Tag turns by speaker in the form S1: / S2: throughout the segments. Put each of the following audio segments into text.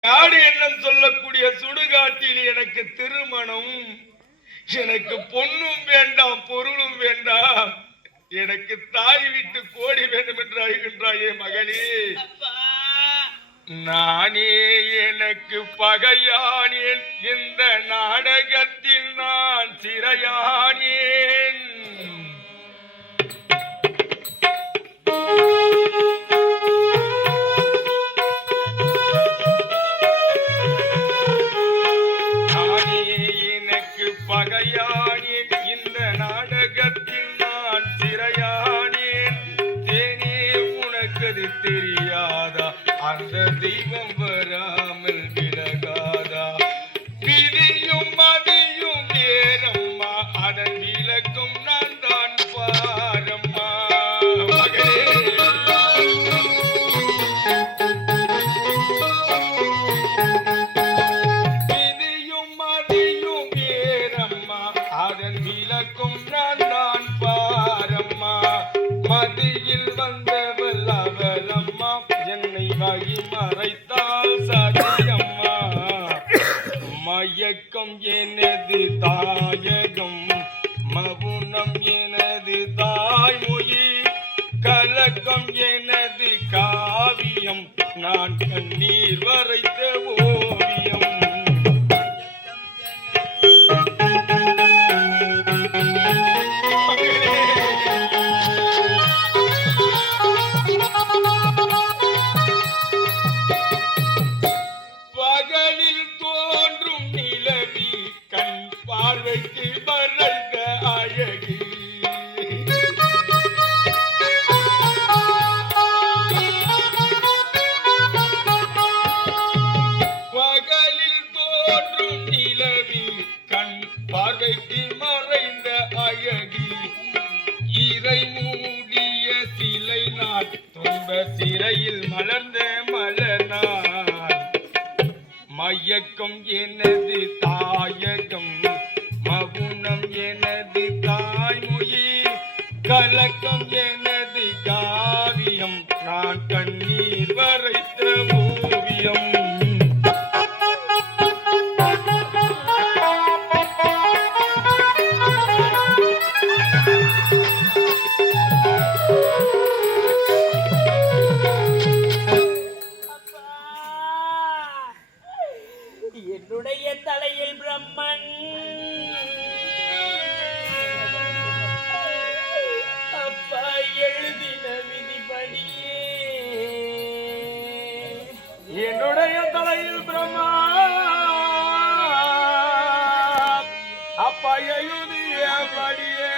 S1: காடு எண்ணம் சொல்லக்கூடிய சுடுகாட்டில் எனக்கு திருமணம். எனக்கு பொண்ணும் வேண்டாம் பொருளும் வேண்டாம். எனக்கு தாய் விட்டு கோடி வேண்டும் என்று அழுகின்றாயே மகளே நானே எனக்கு பகையானேன். இந்த நாடகத்தில் நான் சிறையானேன். தெய்வம் வராமல் விலகாதா? விதியும் மதியும் வேறம்மா அதன் விளக்கும் நான் தான் பாரம்மா. விதியும் மதியும் அதன் விளக்கும் நான் தான் மயக்கம் எனது தாயகம் மவுனம் எனது தாய்மொழி கலக்கம் எனது காவியம். நான் கண்ணீர் வரைத்த பார்வைக்கு மறைந்த அழகு. பகலில் தோன்றும் நிலவி கண் பார்வைக்கு மறைந்த அழகு. இறை மூடிய சிலை நான் துன்ப சிறையில் மலர்ந்த மயக்கம் எனது தாயக கலக்கம் எனது காவியம் நான் கண்ணீர் வரைத்த ஓவியம்.
S2: தலையில்
S1: பிரம்மா. அப்பா எழுதியபடியே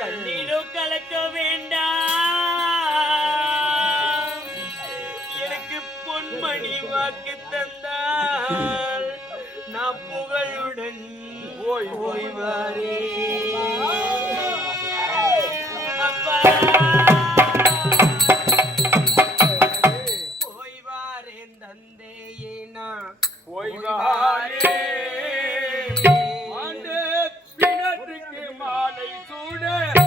S2: கண்ணீரும் கலக்க வேண்டாம் எனக்கு பொன்மணி வாக்கு தந்தால் நான் புகழுடன்
S1: ஓய் ஓய்
S2: ஓய்வாரே உன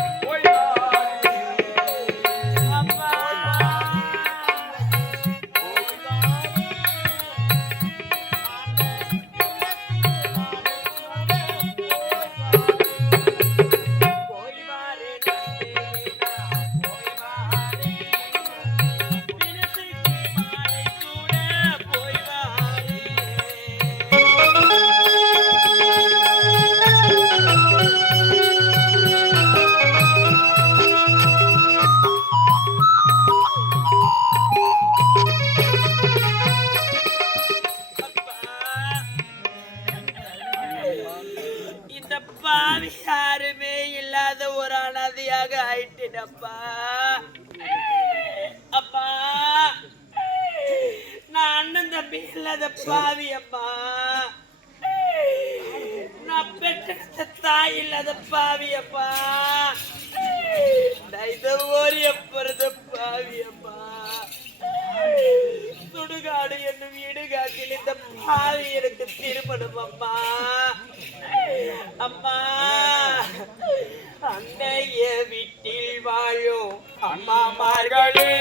S2: பாவி யாருமே இல்லாத ஒரு அனாதையாக ஆயிட்டேனப்பா. அப்பா நான் அண்ணன் தம்பி இல்லாத பாவி அப்பா. நான் பெற்ற தாய் இல்லாத பாவி அப்பா. நான் இதை ஓரிய போறது பாவி அப்பா. சுடுகாடு என்னும் இடுகாட்டில் இந்த பாவி எனக்கு திருமணம் அம்மா அம்மா அன்னைய வீட்டில் வாழும் அம்மாமார்களே.